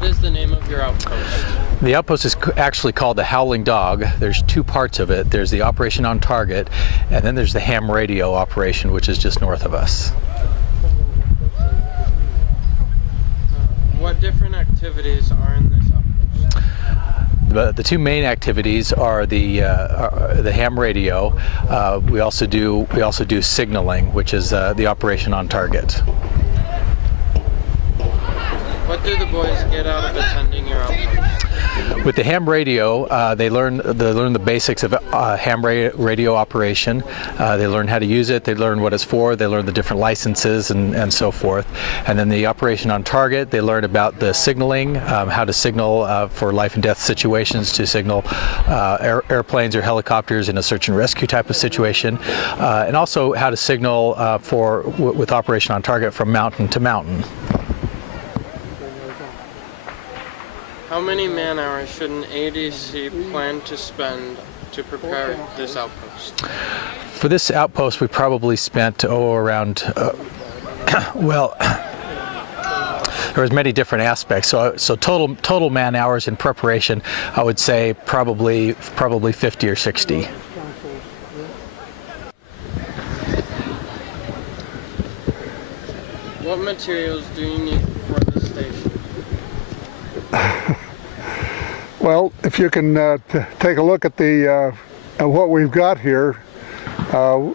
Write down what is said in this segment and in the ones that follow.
What is the name of your outpost? The outpost is actually called the Howling Dog. There's two parts of it. There's the operation on target, and then there's the ham radio operation, which is just north of us. What different activities are in this outpost? The two main activities are the ham radio. We also do signaling, which is the operation on target. What do the boys get out of attending your outpost? With the ham radio, they learn the basics of ham radio operation. They learn how to use it. They learn what it's for. They learn the different licenses and so forth. And then the operation on target, they learn about the signaling, how to signal for life and death situations, to signal airplanes or helicopters in a search and rescue type of situation, and also how to signal with operation on target from mountain to mountain. How many man-hours should an ADC plan to spend to prepare this outpost? For this outpost, we probably spent around, well, there was many different aspects. So total man-hours in preparation, I would say probably 50 or 60. What materials do you need for the station? Well, if you can take a look at the what we've got here,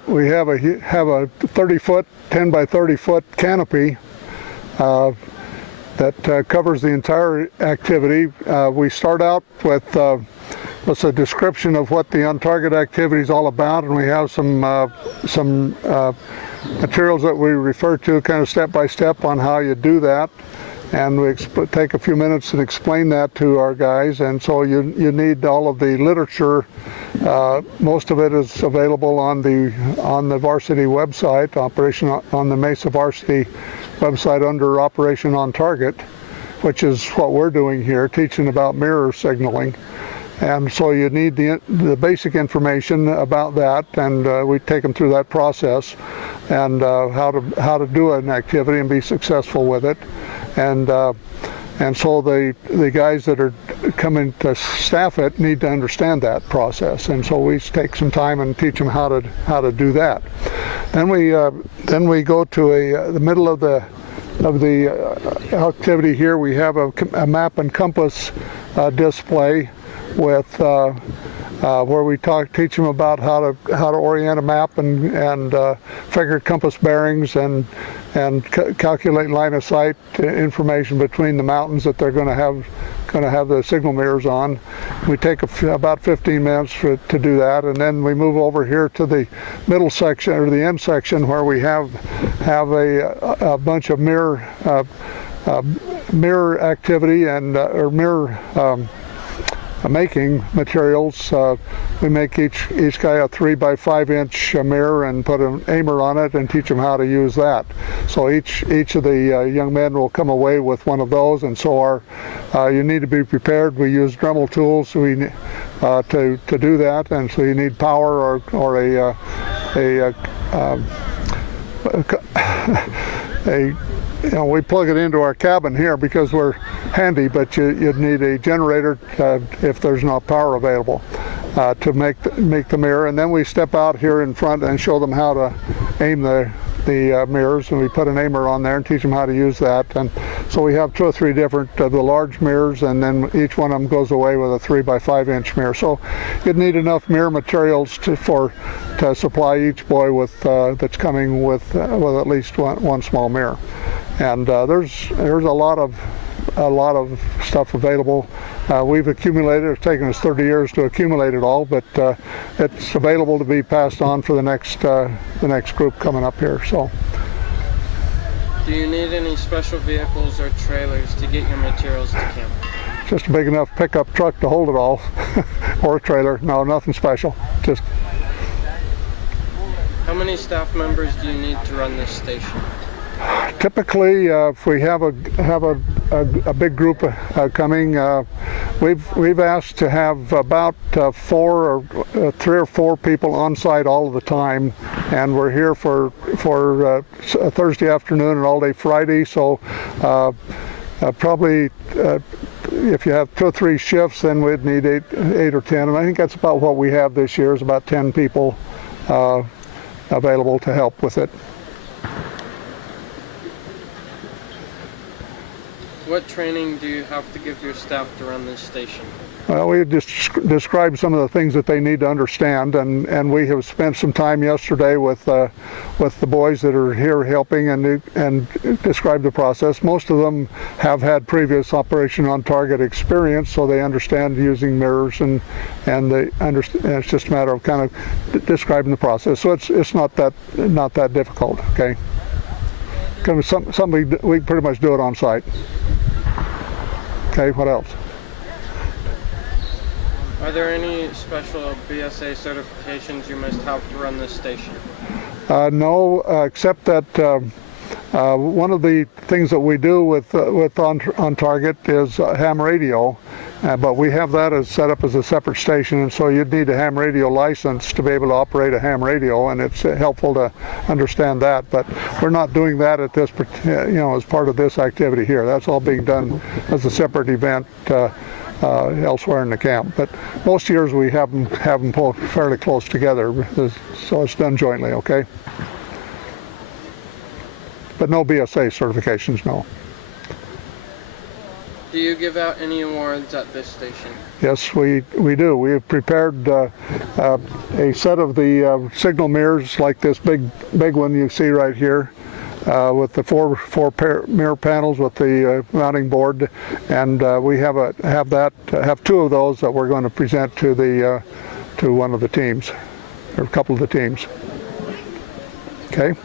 we have a 30-foot, 10 by 30-foot canopy that covers the entire activity. We start out with a description of what the on-target activity is all about, and we have some materials that we refer to kind of step by step on how you do that. And we take a few minutes and explain that to our guys, and so you need all of the literature. Most of it is available on the varsity website, on the Mesa Varsity website under Operation on Target, which is what we're doing here, teaching about mirror signaling. And so you need the basic information about that, and we take them through that process, and how to do an activity and be successful with it. And so the guys that are coming to staff it need to understand that process, and so we take some time and teach them how to do that. Then we go to the middle of the activity here. We have a map and compass display with where we teach them about how to orient a map and figure compass bearings and calculate line of sight information between the mountains that they're going to have the signal mirrors on. We take about 15 minutes to do that, and then we move over here to the middle section, or the end section, where we have a bunch of mirror activity and or mirror making materials. We make each guy a 3 by 5 inch mirror and put an aimer on it and teach them how to use that. So each of the young men will come away with one of those, and so you need to be prepared. We use Dremel tools to do that, and so you need power or we plug it into our cabin here because we're handy, but you'd need a generator if there's not power available to make the mirror. And then we step out here in front and show them how to aim the mirrors, and we put an aimer on there and teach them how to use that. And so we have 2 or 3 different of the large mirrors, and then each one of them goes away with a 3 by 5 inch mirror. So you'd need enough mirror materials to supply each boy with that's coming with at least one small mirror. And there's a lot of stuff available. We've accumulated. It's taken us 30 years to accumulate it all, but it's available to be passed on for the next group coming up here. So. Do you need any special vehicles or trailers to get your materials to camp? Just a big enough pickup truck to hold it all, or a trailer. No, nothing special. Just. How many staff members do you need to run this station? Typically, if we have a big group coming, we've asked to have about 3 or 4 people on site all of the time, and we're here for Thursday afternoon and all day Friday. So Probably if you have 2 or 3 shifts, then we'd need 8 or 10, and I think that's about what we have this year, is about 10 people available to help with it. What training do you have to give your staff to run this station? Well, we just described some of the things that they need to understand, and we have spent some time yesterday with the boys that are here helping and describe the process. Most of them have had previous operation on target experience, so they understand using mirrors, and it's just a matter of kind of describing the process. So it's not that difficult. Okay, we pretty much do it on site. Okay, what else? Are there any special BSA certifications you must have to run this station? No, except that one of the things that we do with on target is ham radio, but we have that as set up as a separate station, and so you'd need a ham radio license to be able to operate a ham radio, and it's helpful to understand that. But we're not doing that at this, as part of this activity here. That's all being done as a separate event elsewhere in the camp. But most years we have them pulled fairly close together, so it's done jointly. Okay. But no BSA certifications, no. Do you give out any awards at this station? Yes, we do. We have prepared a set of the signal mirrors, like this big one you see right here, with the four mirror panels with the mounting board, and we have 2 of those that we're going to present to one of the teams, or a couple of the teams. Okay.